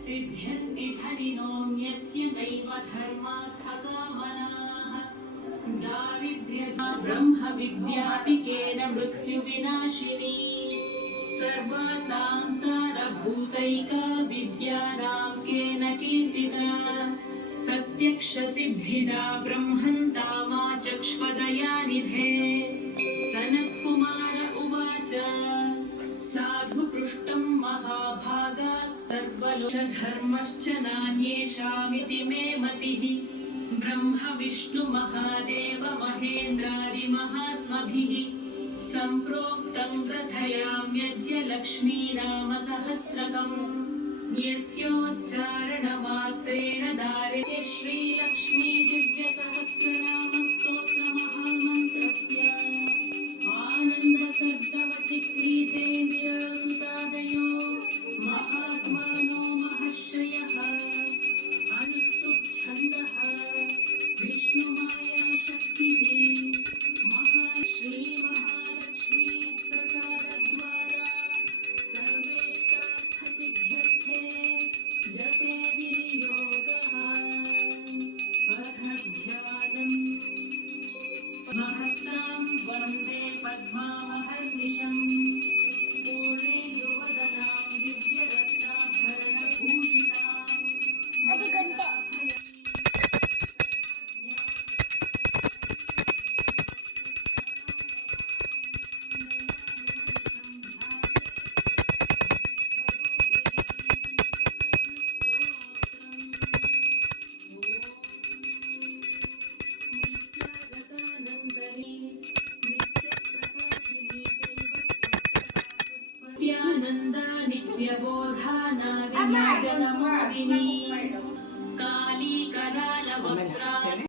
सिद्ध्यन्ति धनिनोऽन्यस्य नैव धर्मार्थकामनाः दारिद्र्यता ब्रह्मविद्यापिकेन मृत्युविनाशिनी सर्वासां सारभूतैका विद्यानां केन कीर्तिता प्रत्यक्षसिद्धिदा ब्रह्मन्ता मा चक्ष्वदयानिधे सनत्कुमार उवाच साधु पृष्टं महाभागा सर्वलोकधर्मश्च नान्येषामिति मे मतिः ब्रह्म विष्णु महादेव महेन्द्रादिमहात्मभिः सम्प्रोक्तं कथयाम्यद्य लक्ष्मीनामसहस्रकम् यस्योच्चारणमात्रेण दारिद्र्य श्रीलक्ष्मी दिव्यसहस्रनाम स्तोत्रमहामन्त्रस्य आनन्दकर्दवचिक्रीतेन्द्रियसुतादयो महात्मानो महर्षयः अनुष्टुप्छन्दः विष्णुमाया शक्तिः श्रीमहालक्ष्मी प्रसादद्वारा सर्वेष्टार्थसिद्ध्यर्थे जपे विनियोगः अधध्यानम् महस्रां वन्दे पद्मामहर्निशम् पूर्णे युवदनां दिव्यरत्नाभरणभूषिताम् नित्यबोधानादिनाजनमोदिनी काली करालवक्त्रा